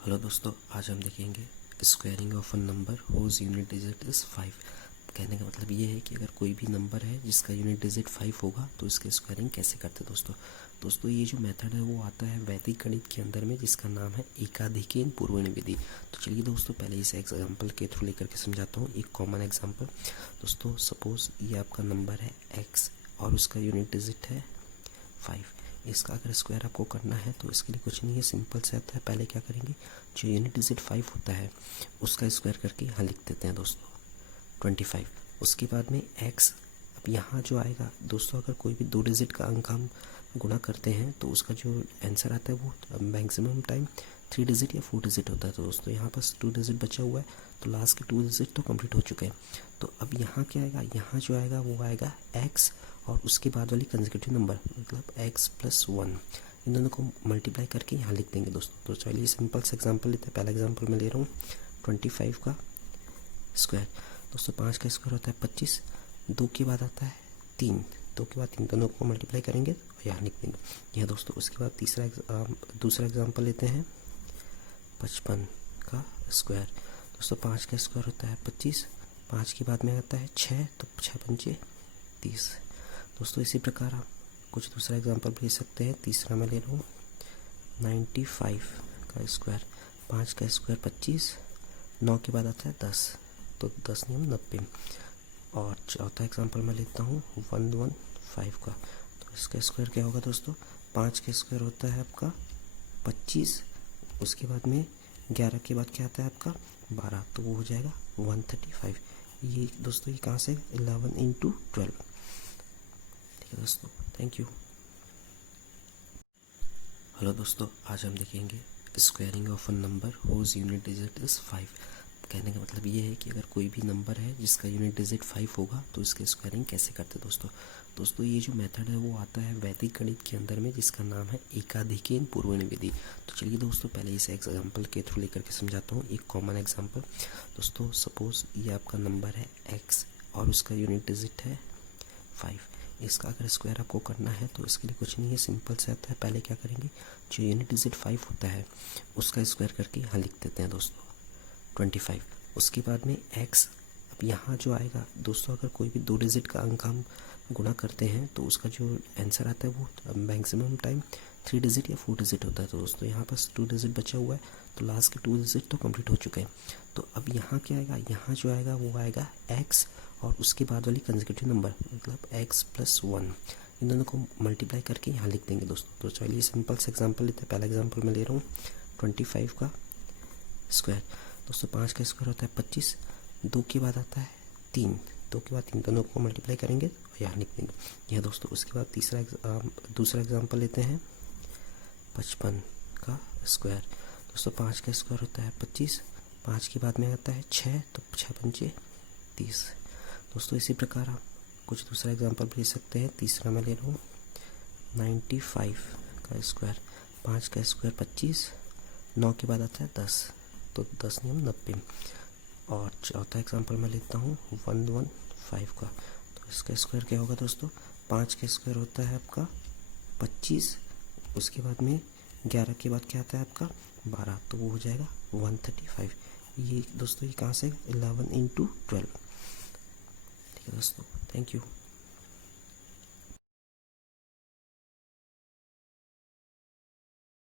Hello दोस्तों, आज हम देखेंगे squaring of a number whose unit digit is 5। कहने का मतलब ये है कि अगर कोई भी नंबर है जिसका यूनिट डिजिट 5 होगा तो इसकी स्क्वायरिंग कैसे करते हैं। दोस्तों ये जो मेथड है वो आता है वैदिक गणित के अंदर में, जिसका नाम है एकाधिकीन पूर्वनी विधि। तो चलिए दोस्तों, पहले इस एग्जाम्पल के थ्रू लेकर के समझाता हूँ, एक कॉमन एग्जाम्पल। दोस्तों सपोज ये आपका नंबर है x और उसका यूनिट डिजिट है 5। इसका अगर स्क्वायर आपको करना है तो इसके लिए कुछ नहीं है, सिंपल से आता है। पहले क्या करेंगे, जो यूनिट डिजिट 5 होता है उसका स्क्वायर करके यहाँ लिख देते हैं दोस्तों 25। उसके बाद में x, अब यहाँ जो आएगा दोस्तों, अगर कोई भी 2 डिजिट का अंक हम गुणा करते हैं तो उसका जो आंसर आता है वो मैक्सिमम टाइम 3 डिजिट या 4 डिजिट होता है। तो दोस्तों यहाँ पास 2 डिजिट बचा हुआ है, तो लास्ट के 2 डिजिट तो कंप्लीट हो चुके हैं। तो अब यहाँ क्या आएगा, यहाँ जो आएगा वो आएगा x और उसके बाद वाली कंसेक्यूटिव नंबर, मतलब x + 1, इन दोनों को मल्टीप्लाई करके यहाँ लिख देंगे दोस्तों। तो चलिए सिंपल से एग्जांपल लेते हैं। पहला एग्जांपल मैं ले रहा हूँ 25 का स्क्वायर। दोस्तों 5 का स्क्वायर होता है 25, 2 के बाद आता है 3, 2 के बाद 3, दोनों को मल्टीप्लाई करेंगे और यहाँ लिख देंगे यह दोस्तों। उसके बाद दूसरा एग्जाम्पल लेते हैं 55 का स्क्वायर। दोस्तों 5 का स्क्वायर होता है 25, 5 के बाद में आता है 6, तो 6 पंचे 30। दोस्तों इसी प्रकार आप कुछ दूसरा एग्जांपल ले सकते हैं। तीसरा मैं ले रहा हूँ 95 का स्क्वायर। 5 का स्क्वायर 25, 9 के बाद आता है 10, तो 10 नियम 90। और चौथा एग्जांपल मैं लेता हूँ 115 का। तो इसका स्क्वायर क्या होगा दोस्तों, 5 का स्क्वायर होता है आपका 25, उसके बाद में 11 के बाद क्या आता है आपका 12, तो वो हो जाएगा 135। ये दोस्तों ये कहाँ से 11 × 12। ठीक है दोस्तों, थैंक यू। हेलो दोस्तों, आज हम देखेंगे squaring of a number whose unit digit is 5। कहने का मतलब ये है कि अगर कोई भी नंबर है जिसका यूनिट डिजिट 5 होगा तो इसकी स्क्वायरिंग कैसे करते हैं दोस्तों ये जो मेथड है वो आता है वैदिक गणित के अंदर में, जिसका नाम है एकाधिकीन पूर्वनी विधि। तो चलिए दोस्तों, पहले इस एग्जाम्पल के थ्रू लेकर के समझाता हूँ, एक कॉमन एग्जाम्पल। दोस्तों सपोज ये आपका नंबर है x और उसका यूनिट डिजिट है 5। इसका अगर स्क्वायर आपको करना है तो इसके लिए कुछ नहीं है, सिंपल से आता है। पहले क्या करेंगे, जो यूनिट डिजिट 5 होता है उसका स्क्वायर करके यहाँ लिख देते हैं दोस्तों 25। उसके बाद में x, अब यहाँ जो आएगा दोस्तों, अगर कोई भी 2 डिजिट का अंक हम गुणा करते हैं तो उसका जो आंसर आता है वो मैक्सिमम टाइम 3 डिजिट या 4 डिजिट होता है। तो दोस्तों यहाँ पास 2 डिजिट बचा हुआ है, तो लास्ट के 2 डिजिट तो कंप्लीट हो चुके हैं। तो अब यहाँ क्या आएगा, यहाँ जो आएगा वो आएगा x और उसके बाद वाली कंसेक्यूटिव नंबर, मतलब x + 1, इन दोनों को मल्टीप्लाई करके यहाँ लिख देंगे दोस्तों। तो चलिए सिंपल से एग्जांपल लेते हैं। पहला एग्जांपल मैं ले रहा हूँ 25 का स्क्वायर। दोस्तों 5 का स्क्वायर होता है 25, 2 के बाद आता है 3, 2 के बाद 3, दोनों को मल्टीप्लाई करेंगे और यहाँ लिख देंगे यह दोस्तों। उसके बाद दूसरा एग्जांपल लेते हैं 55 का स्क्वायर। दोस्तों 5 का स्क्वायर होता है 25, 5 के बाद में आता है 6, तो 6 पंचे 30। दोस्तों इसी प्रकार आप कुछ दूसरा एग्जांपल ले सकते हैं। तीसरा मैं ले रहा हूँ 95 का स्क्वायर। 5 का स्क्वायर 25, 9 के बाद आता है 10, तो 10 नियम 90। और चौथा एग्जांपल मैं लेता हूँ 115 का। तो इसका स्क्वायर क्या होगा दोस्तों, 5 का स्क्वायर होता है आपका 25, उसके बाद में 11 के बाद क्या आता है आपका 12, तो वो हो जाएगा 135। ये दोस्तों ये कहाँ से 11 × 12। ठीक है दोस्तों, थैंक यू।